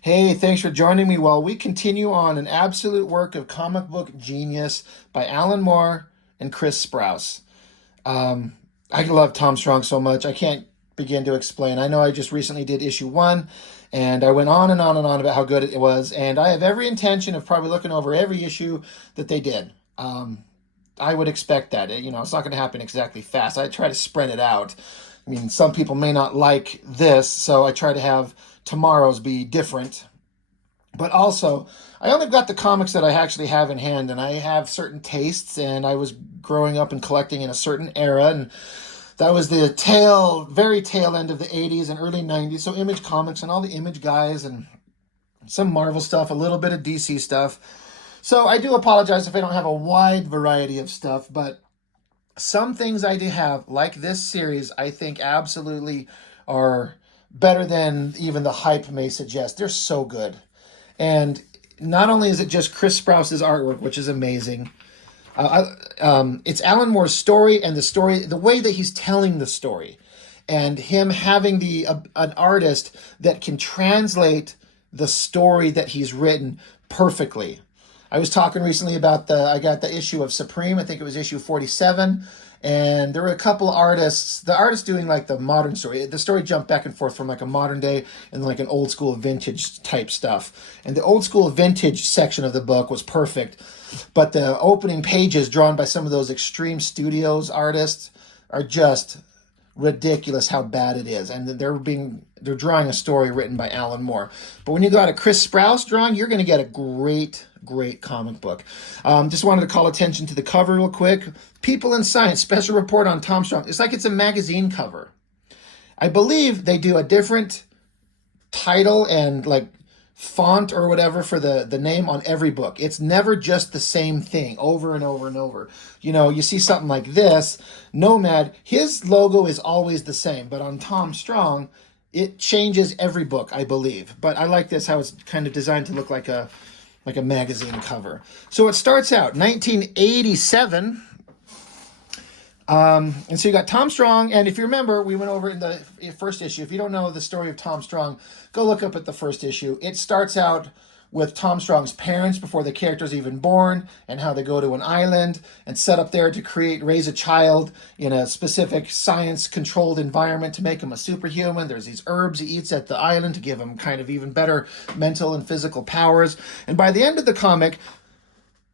Hey, thanks for joining me while we continue on an absolute work of comic book genius by Alan Moore and Chris Sprouse. Um, I love Tom Strong so much, I can't begin to explain. I know I just recently did issue one, and I went on and on and on about how good it was, and I have every intention of probably looking over every issue that they did. I would expect that. It's not going to happen exactly fast. I try to spread it out. I mean, some people may not like this, so I try to have tomorrow's be different. But also, I only got the comics that I actually have in hand, and I have certain tastes, and I was growing up and collecting in a certain era, and that was the very tail end of the 80s and early 90s. So Image Comics and all the Image guys, and some Marvel stuff, a little bit of DC stuff. So I do apologize if I don't have a wide variety of stuff, but some things I do have, like this series, I think absolutely are better than even the hype may suggest. They're so good. And not only is it just Chris Sprouse's artwork, which is amazing, it's Alan Moore's story and the way that he's telling the story, and him having an artist that can translate the story that he's written perfectly. I was talking recently about I got the issue of Supreme, I think it was issue 47, and there were a couple the artists doing like the modern story. The story jumped back and forth from like a modern day and like an old school vintage type stuff. And the old school vintage section of the book was perfect, but the opening pages drawn by some of those Extreme Studios artists are just ridiculous how bad it is, and they're drawing a story written by Alan Moore. But when you got a Chris Sprouse drawing, you're going to get a great comic book. Just wanted to call attention to the cover real quick. People in Science, special report on Tom Strong. It's like it's a magazine cover. I believe they do a different title and like font or whatever for the name on every book. It's never just the same thing over and over and over. You see something like this, Nomad, his logo is always the same, but on Tom Strong, it changes every book, I believe. But I like this, how it's kind of designed to look like a magazine cover. So it starts out 1987. And so you got Tom Strong, and if you remember, we went over in the first issue. If you don't know the story of Tom Strong, go look up at the first issue. It starts out with Tom Strong's parents before the character's even born, and how they go to an island and set up there to raise a child in a specific science-controlled environment to make him a superhuman. There's these herbs he eats at the island to give him kind of even better mental and physical powers. And by the end of the comic,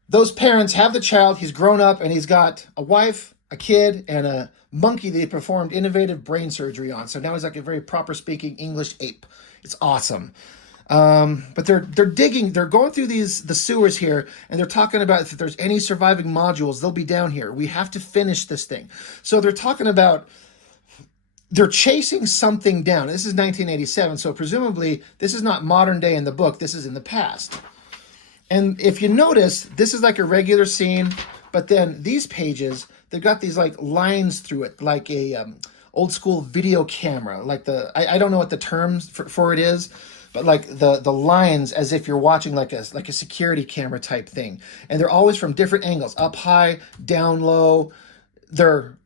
those parents have the child, he's grown up, and he's got a wife, a kid, and a monkey they performed innovative brain surgery on. So now he's like a very proper speaking English ape. It's awesome. But they're going through the sewers here, and they're talking about if there's any surviving modules, they'll be down here. We have to finish this thing. So they're talking about they're chasing something down. This is 1987, so presumably this is not modern day in the book. This is in the past. And if you notice, this is like a regular scene, but then these pages, they've got these like lines through it, like a old school video camera. Like I don't know what the terms for it is, but like the lines as if you're watching like a security camera type thing. And they're always from different angles, up high, down low. They're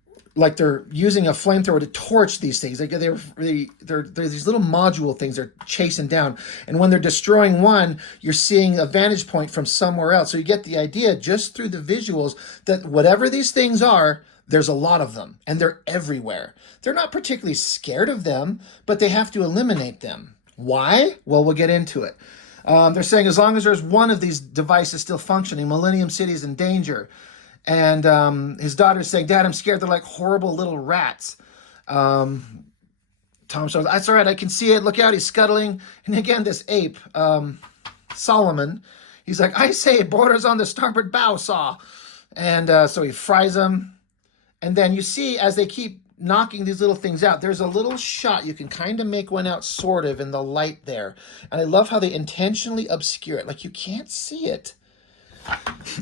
using a flamethrower to torch these things. They're these little module things they're chasing down. And when they're destroying one, you're seeing a vantage point from somewhere else. So you get the idea just through the visuals that whatever these things are, there's a lot of them, and they're everywhere. They're not particularly scared of them, but they have to eliminate them. Why? Well, we'll get into it. They're saying as long as there's one of these devices still functioning, Millennium City is in danger. And his daughter's saying, Dad, I'm scared. They're like horrible little rats. Tom says, that's all right. I can see it. Look out. He's scuttling. And again, this ape, Solomon, he's like, I say it borders on the starboard bow saw. And so he fries them. And then you see as they keep knocking these little things out, there's a little shot. You can kind of make one out sort of in the light there. And I love how they intentionally obscure it. Like you can't see it.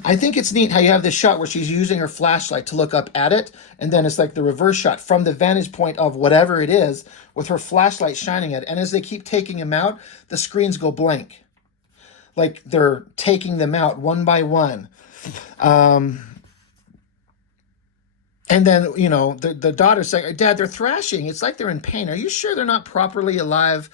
I think it's neat how you have this shot where she's using her flashlight to look up at it, and then it's like the reverse shot from the vantage point of whatever it is with her flashlight shining at it. And as they keep taking him out, the screens go blank. Like they're taking them out one by one. And then, the daughter's saying, Dad, they're thrashing. It's like they're in pain. Are you sure they're not properly alive?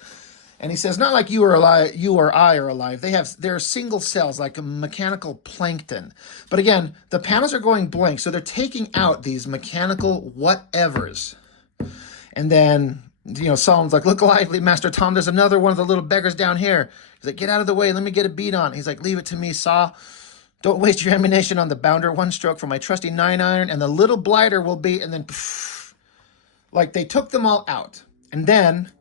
And he says, not like you or alive, you or I are alive. They're single cells, like a mechanical plankton. But again, the panels are going blank, so they're taking out these mechanical whatevers. And then, Solomon's like, look lively, Master Tom. There's another one of the little beggars down here. He's like, get out of the way. Let me get a beat on. He's like, leave it to me, Saw. Don't waste your ammunition on the bounder. One stroke from my trusty 9-iron, and the little blighter will be, and then, poof, like they took them all out. And then,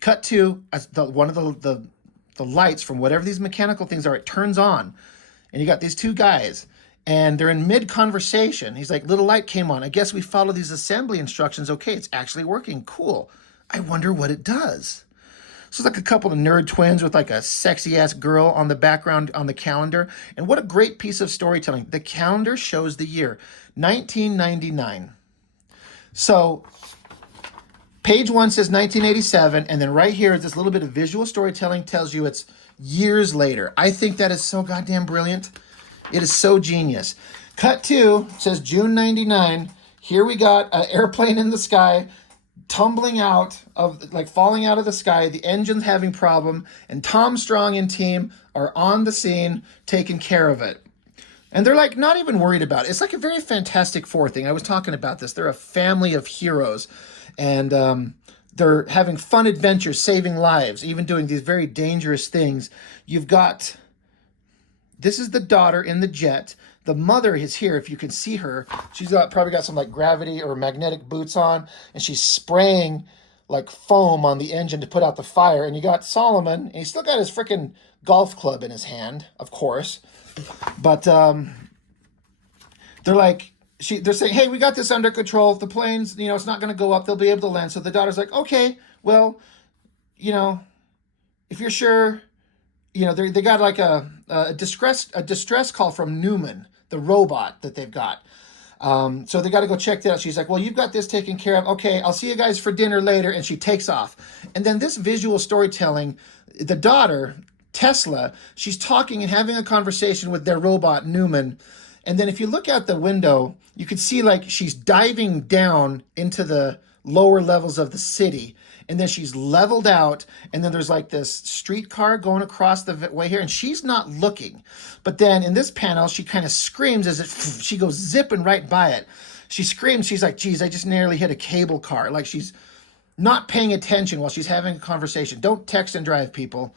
cut to one of the lights from whatever these mechanical things are, it turns on. And you got these two guys, and they're in mid-conversation. He's like, little light came on. I guess we follow these assembly instructions. Okay, it's actually working. Cool. I wonder what it does. So it's like a couple of nerd twins with like a sexy-ass girl on the background on the calendar. And what a great piece of storytelling. The calendar shows the year, 1999. So page 1 says 1987, and then right here, this little bit of visual storytelling tells you it's years later. I think that is so goddamn brilliant. It is so genius. Cut 2 says June 99. Here we got an airplane in the sky, tumbling out of, like falling out of the sky, the engine's having problem, and Tom Strong and team are on the scene taking care of it. And they're like not even worried about it. It's like a very Fantastic Four thing. I was talking about this. They're a family of heroes, and they're having fun adventures, saving lives, even doing these very dangerous things. You've got, this is the daughter in the jet. The mother is here, if you can see her. She's probably got some like gravity or magnetic boots on, and she's spraying like foam on the engine to put out the fire. And you got Solomon, and he's still got his freaking golf club in his hand, of course. But they're like, they're saying, hey, we got this under control. The plane's, it's not going to go up. They'll be able to land. So the daughter's like, okay, well, if you're sure, they got like a distress call from Newman, the robot that they've got. So they got to go check that out. She's like, well, you've got this taken care of. Okay, I'll see you guys for dinner later. And she takes off. And then this visual storytelling, the daughter, Tesla, she's talking and having a conversation with their robot, Newman. And then if you look out the window, you can see like she's diving down into the lower levels of the city. And then she's leveled out, and then there's like this streetcar going across the way here, and she's not looking. But then in this panel, she kind of screams as she goes zipping right by it. She screams, she's like, geez, I just nearly hit a cable car. Like she's not paying attention while she's having a conversation. Don't text and drive, people.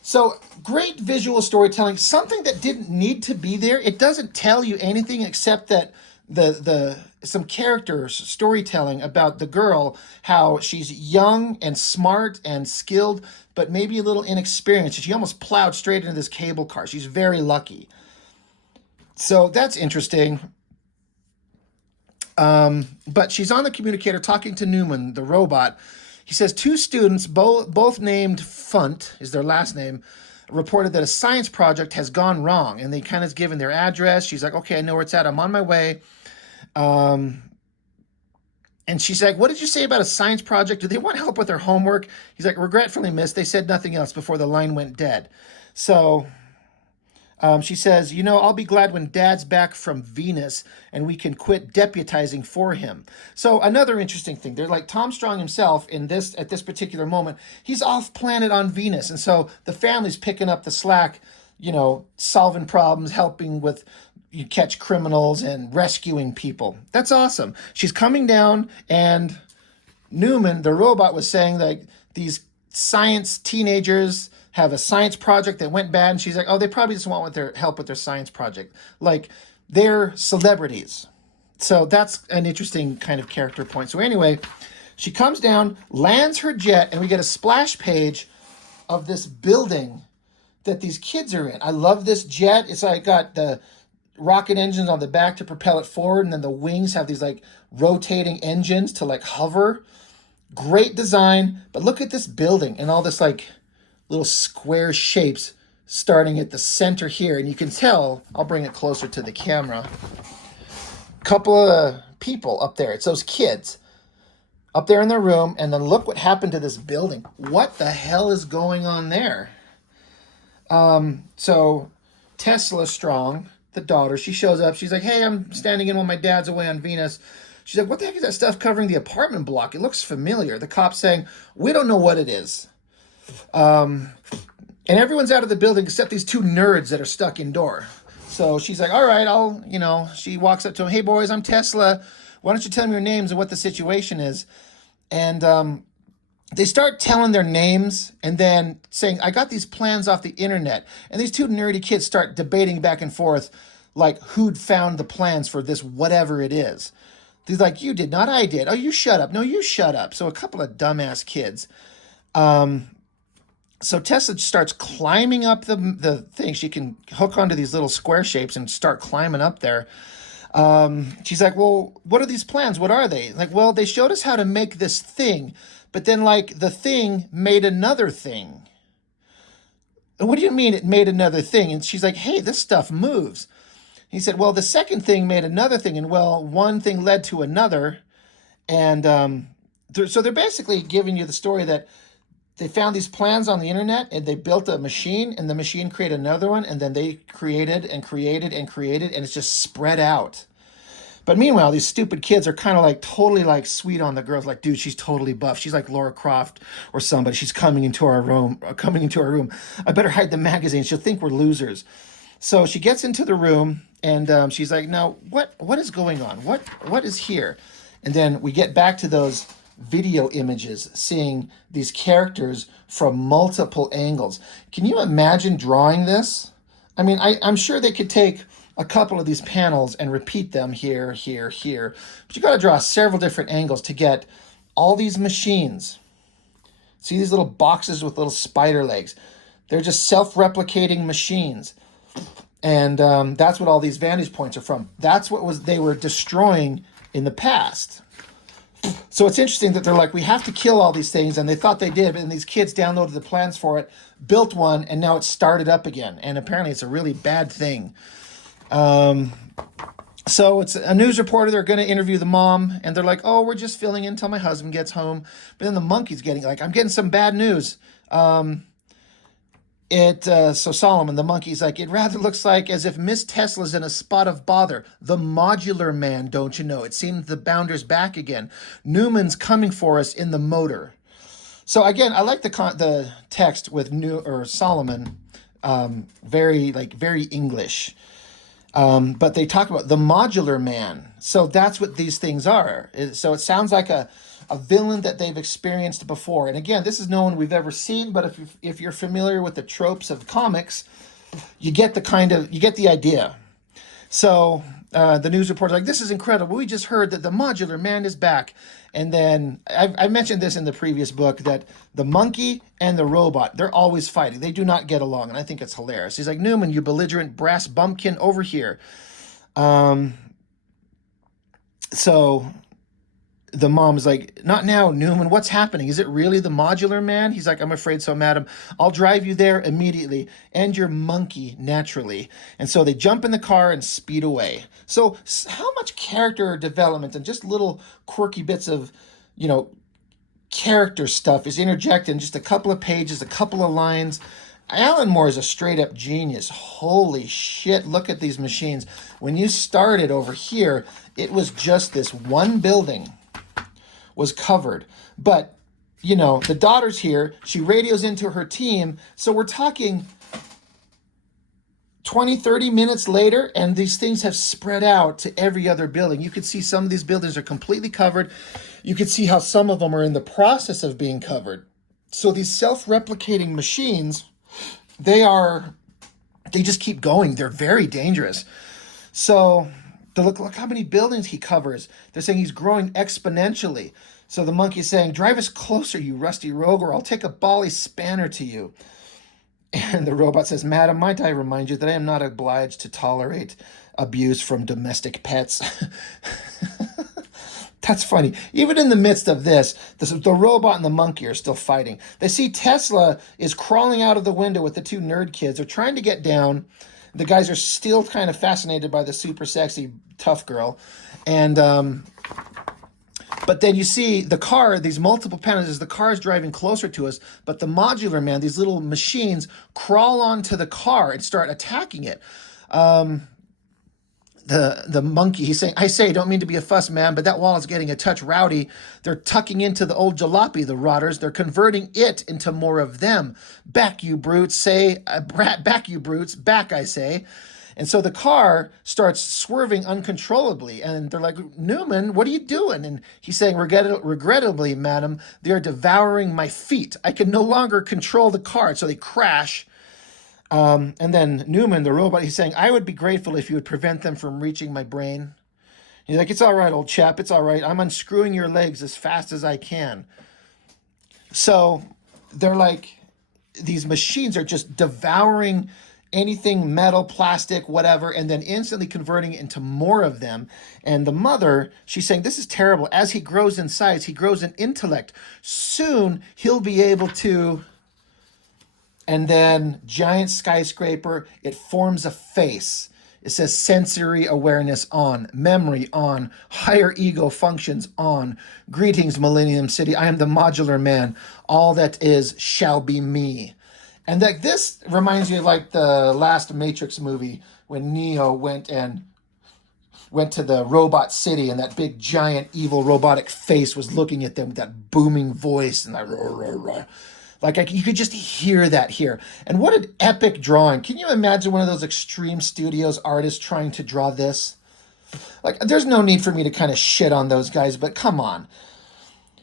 So great visual storytelling, something that didn't need to be there. It doesn't tell you anything except that some characters storytelling about the girl, how she's young and smart and skilled, but maybe a little inexperienced. She almost plowed straight into this cable car. She's very lucky. So that's interesting. But she's on the communicator talking to Newman, the robot. He says 2 students, both named Funt, is their last name, reported that a science project has gone wrong, and they kind of given their address. She's like, okay, I know where it's at. I'm on my way. And she's like, what did you say about a science project? Do they want help with their homework? He's like, regretfully, miss. They said nothing else before the line went dead. So she says, I'll be glad when Dad's back from Venus and we can quit deputizing for him. So another interesting thing, they're like Tom Strong himself at this particular moment, he's off planet on Venus. And so the family's picking up the slack, solving problems, helping with you catch criminals and rescuing people. That's awesome. She's coming down, and Newman, the robot, was saying like these science teenagers have a science project that went bad, and she's like, oh, they probably just want their help with their science project. Like, they're celebrities. So that's an interesting kind of character point. So anyway, she comes down, lands her jet, and we get a splash page of this building that these kids are in. I love this jet. It's like got the rocket engines on the back to propel it forward, and then the wings have these like rotating engines to like hover. Great design. But look at this building and all this like little square shapes starting at the center here. And you can tell, I'll bring it closer to the camera, couple of people up there. It's those kids up there in their room. And then look what happened to this building. What the hell is going on there? So Tesla Strong, the daughter, she shows up. She's like, hey, I'm standing in while my dad's away on Venus. She's like, what the heck is that stuff covering the apartment block? It looks familiar. The cop's saying, we don't know what it is. And everyone's out of the building except these two nerds that are stuck indoor. So she's like, all right, she walks up to them. Hey, boys, I'm Tesla. Why don't you tell me your names and what the situation is? And they start telling their names and then saying, I got these plans off the internet. And these two nerdy kids start debating back and forth, like who'd found the plans for this, whatever it is. He's like, you did not, I did. Oh, you shut up. No, you shut up. So a couple of dumbass kids. So Tessa starts climbing up the thing. She can hook onto these little square shapes and start climbing up there. She's like, well, what are these plans? What are they? Like, well, they showed us how to make this thing, but then like the thing made another thing. And what do you mean it made another thing? And she's like, hey, this stuff moves. He said, well, the second thing made another thing. And well, one thing led to another. And so they're basically giving you the story that they found these plans on the internet and they built a machine and the machine created another one. And then they created and created and created and it's just spread out. But meanwhile, these stupid kids are kind of like totally like sweet on the girls. Like, dude, she's totally buff. She's like Laura Croft or somebody. She's coming into our room. I better hide the magazine. She'll think we're losers. So she gets into the room and she's like, now, what is going on? What is here? And then we get back to those video images, seeing these characters from multiple angles. Can you imagine drawing this? I mean, I'm sure they could take a couple of these panels and repeat them here, here, here. But you got to draw several different angles to get all these machines. See these little boxes with little spider legs? They're just self-replicating machines. And that's what all these vantage points are from. That's what they were destroying in the past. So it's interesting that they're like, we have to kill all these things, and they thought they did, and these kids downloaded the plans for it, built one, and now it's started up again. And apparently it's a really bad thing. So it's a news reporter. They're going to interview the mom, and they're like, oh, we're just filling in until my husband gets home. But then the monkey's getting like, I'm getting some bad news. So Solomon, the monkey's like, it rather looks like as if Miss Tesla's in a spot of bother. The modular man, don't you know? It seems the bounder's back again. Newman's coming for us in the motor. So again, I like the text with Solomon, very English. But they talk about the modular man. So that's what these things are. So it sounds like a villain that they've experienced before. And again, this is no one we've ever seen, but if you're familiar with the tropes of comics, you get the idea. So the news reporter's like, this is incredible. We just heard that the modular man is back. And then I mentioned this in the previous book, that the monkey and the robot, they're always fighting. They do not get along. And I think it's hilarious. He's like, Newman, you belligerent brass bumpkin, over here. So the mom's like, not now, Newman, what's happening? Is it really the modular man? He's like, I'm afraid so, madam. I'll drive you there immediately, and your monkey naturally. And so they jump in the car and speed away. So how much character development and just little quirky bits of, character stuff is interjected in just a couple of pages, a couple of lines. Alan Moore is a straight up genius. Holy shit, look at these machines. When you started over here, it was just this one building was covered. But, the daughter's here. She radios into her team. So we're talking 20, 30 minutes later, and these things have spread out to every other building. You could see some of these buildings are completely covered. You could see how some of them are in the process of being covered. So these self-replicating machines, they just keep going. They're very dangerous. So look how many buildings he covers. They're saying he's growing exponentially. So the monkey's saying, drive us closer, you rusty rogue, or I'll take a bally spanner to you. And the robot says, madam, might I remind you that I am not obliged to tolerate abuse from domestic pets. That's funny. Even in the midst of this, the robot and the monkey are still fighting. They see Tesla is crawling out of the window with the two nerd kids. They're trying to get down. The guys are still kind of fascinated by the super sexy tough girl. And but then you see the car, these multiple panels, as the car is driving closer to us, but the modular man, these little machines, crawl onto the car and start attacking it. the monkey, he's saying, I say, don't mean to be a fuss man, but that wall is getting a touch rowdy. They're tucking into the old jalopy, the rotters. They're converting it into more of them. Back, you brutes, back, you brutes, back, I say. And so the car starts swerving uncontrollably. And they're like, Newman, what are you doing? And he's saying, regrettably, madam, they are devouring my feet. I can no longer control the car. So they crash. And then Newman, the robot, he's saying, I would be grateful if you would prevent them from reaching my brain. He's like, it's all right, old chap. It's all right. I'm unscrewing your legs as fast as I can. So they're like, these machines are just devouring anything metal, plastic, whatever, and then instantly converting it into more of them. And the mother, she's saying, this is terrible. As he grows in size, he grows in intellect. Soon he'll be able to... And then giant skyscraper, it forms a face. It says sensory awareness on, memory on, higher ego functions on. Greetings, Millennium City. I am the modular man. All that is shall be me. And like this reminds me of like the last Matrix movie when Neo went to the robot city and that big giant evil robotic face was looking at them with that booming voice and that you could just hear that here. And what an epic drawing. Can you imagine one of those Extreme Studios artists trying to draw this? Like, there's no need for me to kind of shit on those guys, but come on.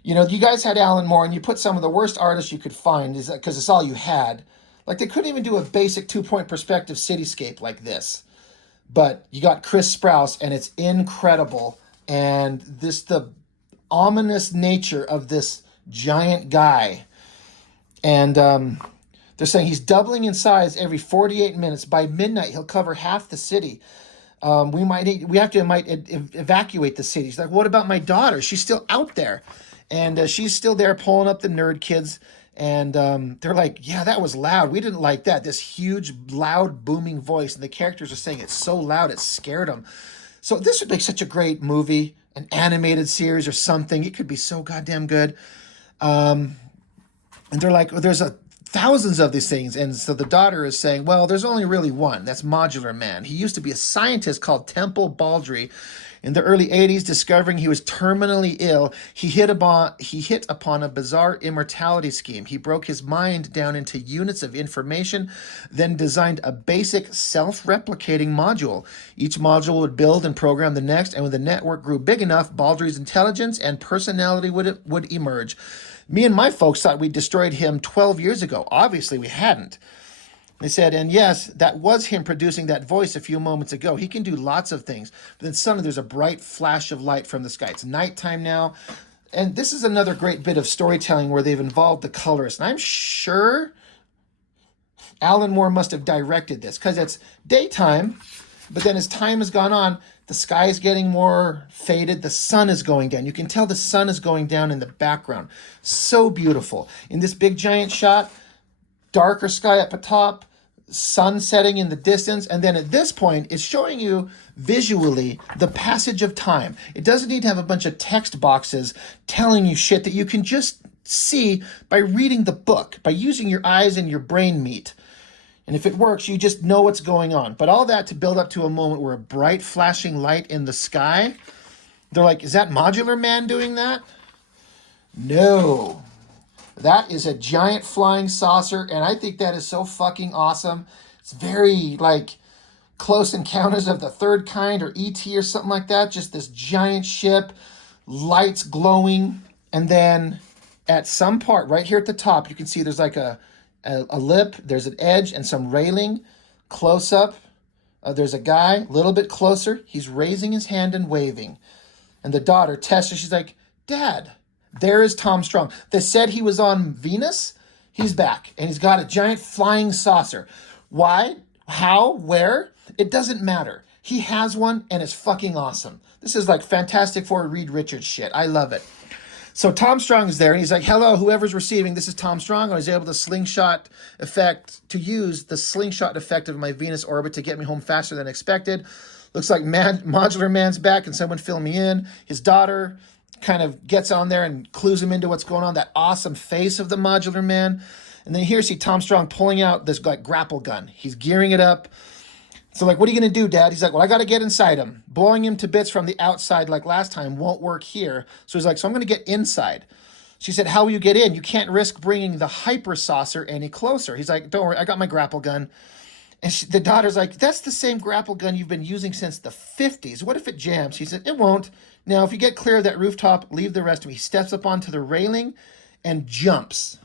You know, you guys had Alan Moore, and you put some of the worst artists you could find because it's all you had. Like, they couldn't even do a basic 2-point perspective cityscape like this. But you got Chris Sprouse, and it's incredible. And the ominous nature of this giant guy. And they're saying he's doubling in size every 48 minutes. By midnight, he'll cover half the city. We might evacuate the city. He's like, what about my daughter? She's still out there. And she's still there pulling up the nerd kids. And they're like, yeah, that was loud. We didn't like that. This huge, loud, booming voice. And the characters are saying it's so loud, it scared them. So this would make such a great movie, an animated series or something. It could be so goddamn good. And they're like, well, there's thousands of these things. And so the daughter is saying, well, there's only really one. That's Modular Man. He used to be a scientist called Temple Baldry. In the early 80s, discovering he was terminally ill, he hit upon a bizarre immortality scheme. He broke his mind down into units of information, then designed a basic self-replicating module. Each module would build and program the next, and when the network grew big enough, Baldry's intelligence and personality would emerge. Me and my folks thought we destroyed him 12 years ago. Obviously, we hadn't. They said, and yes, that was him producing that voice a few moments ago. He can do lots of things. But then suddenly there's a bright flash of light from the sky. It's nighttime now. And this is another great bit of storytelling where they've involved the colorist. And I'm sure Alan Moore must have directed this because it's daytime. But then as time has gone on, the sky is getting more faded. The sun is going down. You can tell the sun is going down in the background. So beautiful. In this big giant shot, darker sky up at top, sun setting in the distance. And then at this point, it's showing you visually the passage of time. It doesn't need to have a bunch of text boxes telling you shit that you can just see by reading the book, by using your eyes and your brain meat. And if it works, you just know what's going on. But all that to build up to a moment where a bright flashing light in the sky, they're like, is that Modular Man doing that? No. That is a giant flying saucer, and I think that is so fucking awesome. It's very, like, Close Encounters of the Third Kind or E.T. or something like that. Just this giant ship, lights glowing, and then at some part, right here at the top, you can see there's like a lip, there's an edge, and some railing. Close up, there's a guy, a little bit closer. He's raising his hand and waving. And the daughter, Tessa, she's like, Dad, there is Tom Strong. They said he was on Venus. He's back, and he's got a giant flying saucer. Why? How? Where? It doesn't matter. He has one, and it's fucking awesome. This is like Fantastic Four Reed Richards shit. I love it. So Tom Strong is there, and he's like, hello, whoever's receiving, this is Tom Strong. I was able to use the slingshot effect of my Venus orbit to get me home faster than expected. Looks like Modular Man's back. Can someone fill me in? His daughter kind of gets on there and clues him into what's going on, that awesome face of the Modular Man. And then here you see Tom Strong pulling out this like grapple gun. He's gearing it up. So like, what are you going to do, Dad? He's like, well, I got to get inside him. Blowing him to bits from the outside like last time won't work here. So he's like, so I'm going to get inside. She said, how will you get in? You can't risk bringing the hyper saucer any closer. He's like, don't worry, I got my grapple gun. And the daughter's like, that's the same grapple gun you've been using since the 50s. What if it jams? He said, it won't. Now, if you get clear of that rooftop, leave the rest of me. He steps up onto the railing and jumps.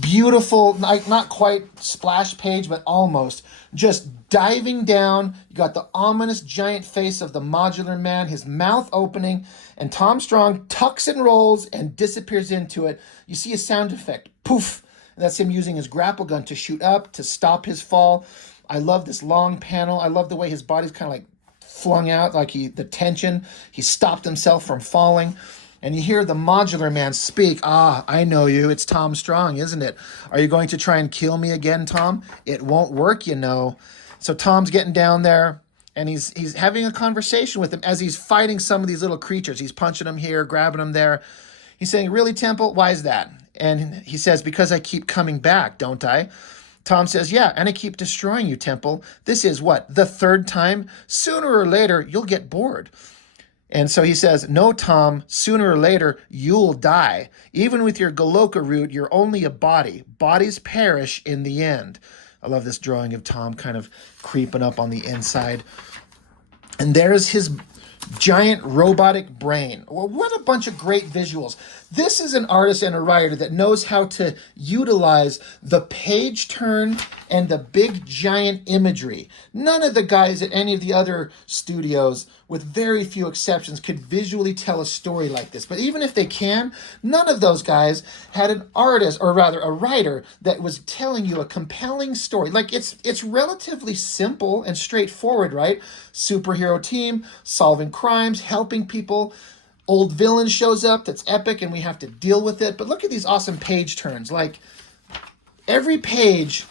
Beautiful, not quite splash page, but almost. Just diving down. You got the ominous giant face of the modular man, his mouth opening, and Tom Strong tucks and rolls and disappears into it. You see a sound effect, poof. And that's him using his grapple gun to shoot up, to stop his fall. I love this long panel. I love the way his body's kind of like flung out, like the tension. He stopped himself from falling. And you hear the modular man speak. Ah, I know you. It's Tom Strong, isn't it? Are you going to try and kill me again, Tom? It won't work, you know. So Tom's getting down there, and he's having a conversation with him as he's fighting some of these little creatures. He's punching them here, grabbing them there. He's saying, really, Temple? Why is that? And he says, because I keep coming back, don't I? Tom says, yeah, and I keep destroying you, Temple. This is what, the third time? Sooner or later, you'll get bored. And so he says, no, Tom, sooner or later, you'll die. Even with your Galoka root, you're only a body. Bodies perish in the end. I love this drawing of Tom kind of creeping up on the inside. And there's his giant robotic brain. Well, what a bunch of great visuals. This is an artist and a writer that knows how to utilize the page turn and the big giant imagery. None of the guys at any of the other studios, with very few exceptions, could visually tell a story like this. But even if they can, none of those guys had an artist, or rather a writer, that was telling you a compelling story. Like, it's relatively simple and straightforward, right? Superhero team, solving crimes, helping people. Old villain shows up that's epic and we have to deal with it. But look at these awesome page turns. Like, every page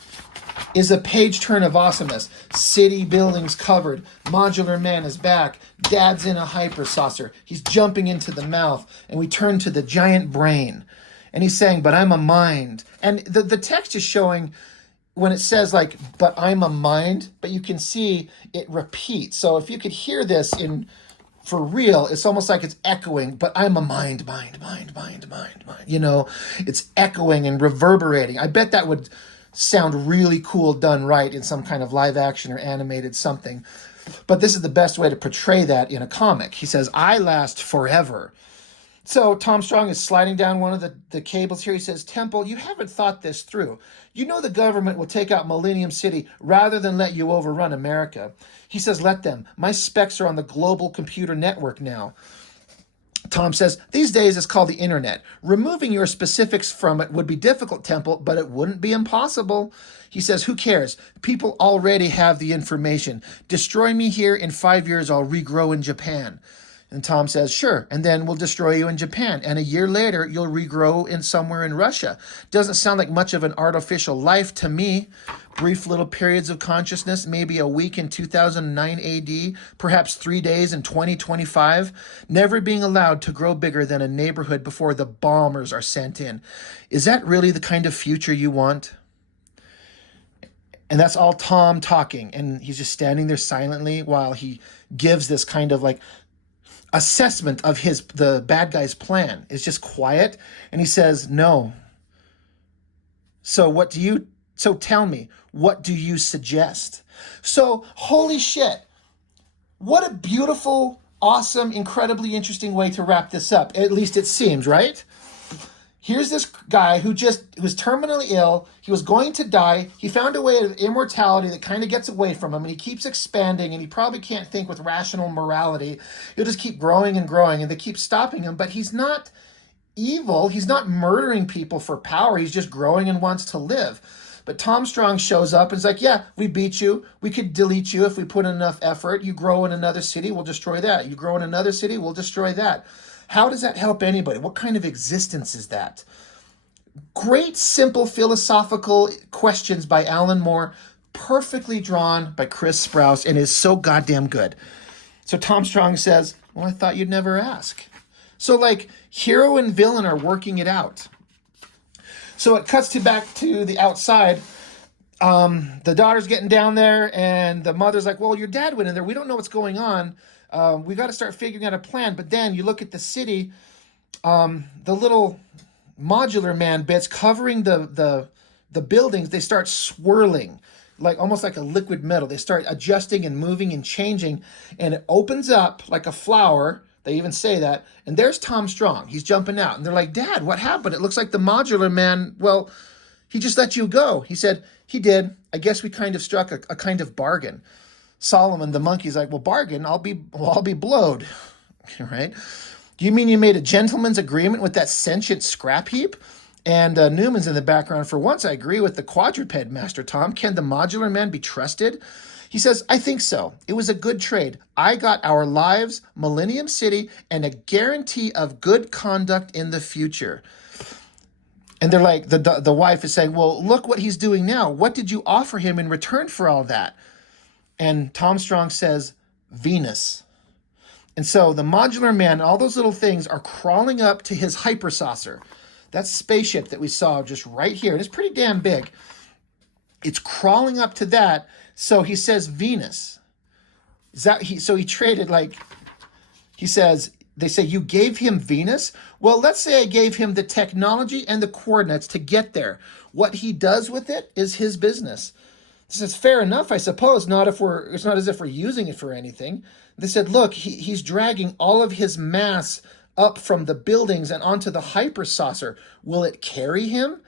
is a page turn of awesomeness. City buildings covered. Modular man is back. Dad's in a hyper saucer. He's jumping into the mouth. And we turn to the giant brain. And he's saying, but I'm a mind. And the text is showing when it says, like, but I'm a mind. But you can see it repeats. So if you could hear this for real, it's almost like it's echoing, but I'm a mind. You know, it's echoing and reverberating. I bet that would sound really cool done right in some kind of live action or animated something. But this is the best way to portray that in a comic. He says, I last forever. So Tom Strong is sliding down one of the cables here. He says, Temple, you haven't thought this through. You know the government will take out Millennium City rather than let you overrun America. He says, let them. My specs are on the global computer network now. Tom says, these days it's called the internet. Removing your specifics from it would be difficult, Temple, but it wouldn't be impossible. He says, who cares? People already have the information. Destroy me here, in 5 years I'll regrow in Japan. And Tom says, sure, and then we'll destroy you in Japan. And a year later, you'll regrow in somewhere in Russia. Doesn't sound like much of an artificial life to me. Brief little periods of consciousness, maybe a week in 2009 AD, perhaps 3 days in 2025. Never being allowed to grow bigger than a neighborhood before the bombers are sent in. Is that really the kind of future you want? And that's all Tom talking. And he's just standing there silently while he gives this kind of like assessment of the bad guy's plan. Is just quiet, and he says, no. So tell me, what do you suggest? So, holy shit, what a beautiful, awesome, incredibly interesting way to wrap this up. At least it seems, right? Here's this guy who was terminally ill. He was going to die. He found a way of immortality that kind of gets away from him, and he keeps expanding, and he probably can't think with rational morality. He'll just keep growing and growing, and they keep stopping him. But he's not evil. He's not murdering people for power. He's just growing and wants to live. But Tom Strong shows up and is like, yeah, we beat you. We could delete you if we put in enough effort. You grow in another city, we'll destroy that. You grow in another city, we'll destroy that. How does that help anybody? What kind of existence is that? Great, simple philosophical questions by Alan Moore, perfectly drawn by Chris Sprouse, and is so goddamn good. So Tom Strong says, well, I thought you'd never ask. So like hero and villain are working it out. So it cuts back to the outside. The daughter's getting down there, and the mother's like, well, your dad went in there. We don't know what's going on. We got to start figuring out a plan. But then you look at the city, the little modular man bits covering the buildings, they start swirling like almost like a liquid metal. They start adjusting and moving and changing, and it opens up like a flower. They even say that. And there's Tom Strong. He's jumping out. And they're like, Dad, what happened? It looks like the modular man, well, he just let you go. He said, he did. I guess we kind of struck a kind of bargain. Solomon, the monkey's like, well, bargain, I'll be blowed. Right? Do you mean you made a gentleman's agreement with that sentient scrap heap? And Newman's in the background. For once, I agree with the quadruped, Master Tom. Can the modular man be trusted? He says, I think so. It was a good trade. I got our lives, Millennium City, and a guarantee of good conduct in the future. And they're like, the wife is saying, well, look what he's doing now. What did you offer him in return for all that? And Tom Strong says, Venus. And so the modular man, all those little things are crawling up to his hypersaucer. That spaceship that we saw just right here, and it's pretty damn big. It's crawling up to that. So he says Venus. So he traded, like, he says, they say, you gave him Venus? Well, let's say I gave him the technology and the coordinates to get there. What he does with it is his business. This is fair enough, I suppose. It's not as if we're using it for anything. They said, look, he's dragging all of his mass up from the buildings and onto the hypersaucer. Will it carry him?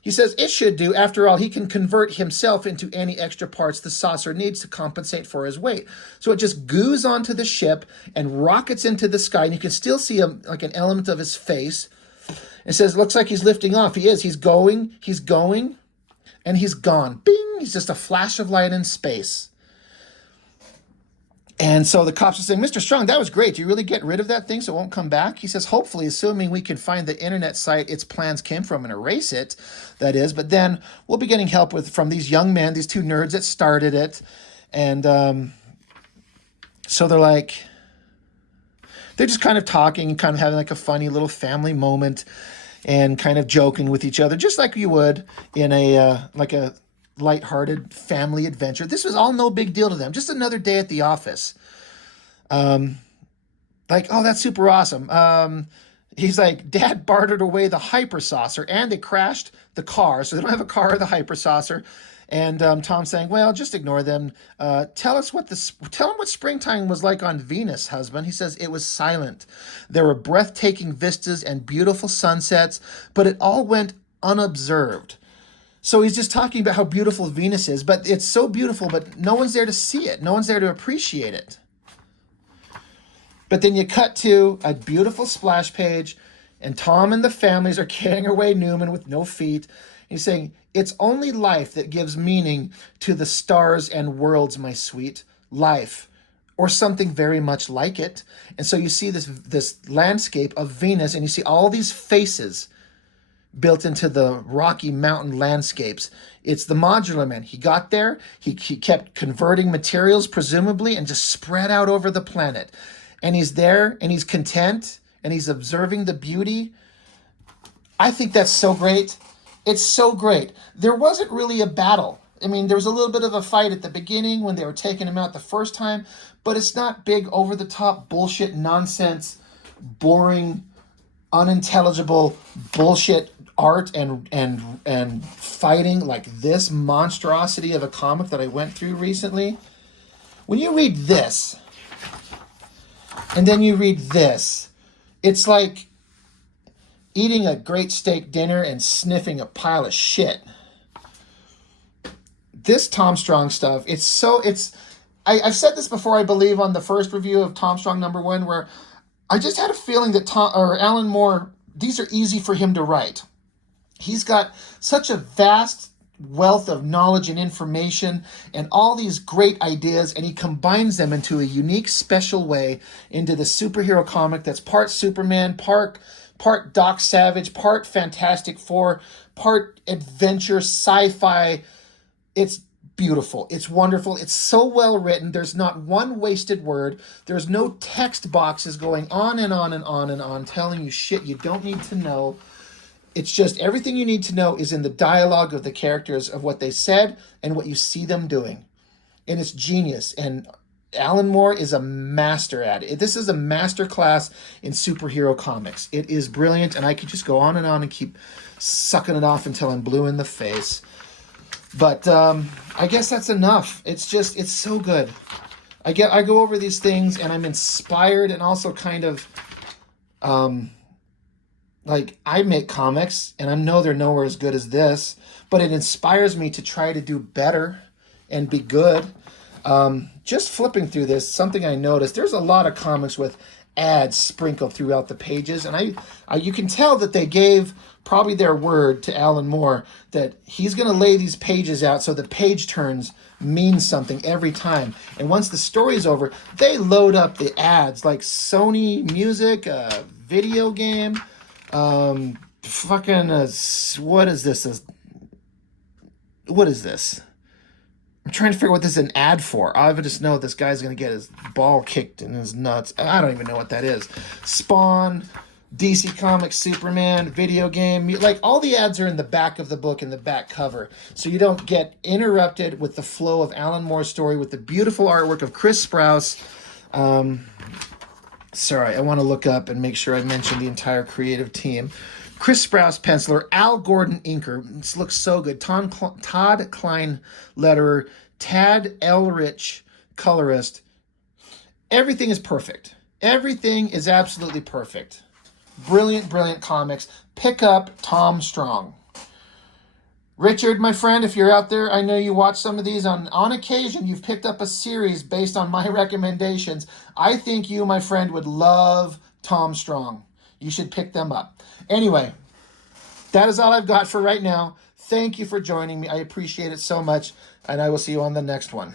He says it should do. After all, he can convert himself into any extra parts the saucer needs to compensate for his weight. So it just goos onto the ship and rockets into the sky, and you can still see like an element of his face. It says, looks like he's lifting off. He is. He's going, and he's gone. Bing! He's just a flash of light in space. And so the cops are saying, Mr. Strong, that was great. Do you really get rid of that thing so it won't come back? He says, hopefully, assuming we can find the internet site its plans came from and erase it, that is. But then we'll be getting help from these young men, these two nerds that started it. And so they're just kind of talking and kind of having like a funny little family moment and kind of joking with each other, just like you would in a lighthearted family adventure. This was all no big deal to them. Just another day at the office. Oh, that's super awesome. He's like, Dad bartered away the hypersaucer and they crashed the car. So they don't have a car or the hypersaucer. And Tom's saying, well, just ignore them. Tell them what springtime was like on Venus, husband. He says it was silent. There were breathtaking vistas and beautiful sunsets, but it all went unobserved. So he's just talking about how beautiful Venus is, but it's so beautiful, but no one's there to see it. No one's there to appreciate it. But then you cut to a beautiful splash page, and Tom and the families are carrying away Newman with no feet. He's saying, it's only life that gives meaning to the stars and worlds, my sweet. Life, or something very much like it. And so you see this landscape of Venus, and you see all these faces built into the Rocky Mountain landscapes. It's the modular man. He got there, he kept converting materials, presumably, and just spread out over the planet. And he's there, and he's content, and he's observing the beauty. I think that's so great. It's so great. There wasn't really a battle. I mean, there was a little bit of a fight at the beginning when they were taking him out the first time, but it's not big, over-the-top bullshit, nonsense, boring, unintelligible bullshit art and fighting like this monstrosity of a comic that I went through recently. When you read this, and then you read this, it's like eating a great steak dinner and sniffing a pile of shit. This Tom Strong stuff, I've said this before, I believe, on the first review of Tom Strong #1, where I just had a feeling that Alan Moore, these are easy for him to write. He's got such a vast wealth of knowledge and information and all these great ideas, and he combines them into a unique, special way into the superhero comic that's part Superman, part Doc Savage, part Fantastic Four, part adventure, sci-fi. It's beautiful. It's wonderful. It's so well written. There's not one wasted word. There's no text boxes going on and on and on and on telling you shit you don't need to know. It's just everything you need to know is in the dialogue of the characters, of what they said and what you see them doing. And it's genius. And Alan Moore is a master at it. This is a master class in superhero comics. It is brilliant, and I could just go on and keep sucking it off until I'm blue in the face. But I guess that's enough. It's so good. I go over these things, and I'm inspired, and also kind of like, I make comics, and I know they're nowhere as good as this, but it inspires me to try to do better and be good. Just flipping through this, something I noticed, there's a lot of comics with ads sprinkled throughout the pages, and you can tell that they gave probably their word to Alan Moore that he's going to lay these pages out so the page turns mean something every time. And once the story's over, they load up the ads like Sony Music, video game, what is this? What is this? I'm trying to figure out what this is an ad for. I just know this guy's going to get his ball kicked in his nuts. I don't even know what that is. Spawn, DC Comics, Superman, video game. Like, all the ads are in the back of the book, in the back cover. So you don't get interrupted with the flow of Alan Moore's story with the beautiful artwork of Chris Sprouse. Sorry, I want to look up and make sure I mention the entire creative team. Chris Sprouse, penciler. Al Gordon, inker. This looks so good. Todd Klein, letterer. Tad Elrich, colorist. Everything is perfect. Everything is absolutely perfect. Brilliant, brilliant comics. Pick up Tom Strong. Richard, my friend, if you're out there, I know you watch some of these. On occasion, you've picked up a series based on my recommendations. I think you, my friend, would love Tom Strong. You should pick them up. Anyway, that is all I've got for right now. Thank you for joining me. I appreciate it so much, and I will see you on the next one.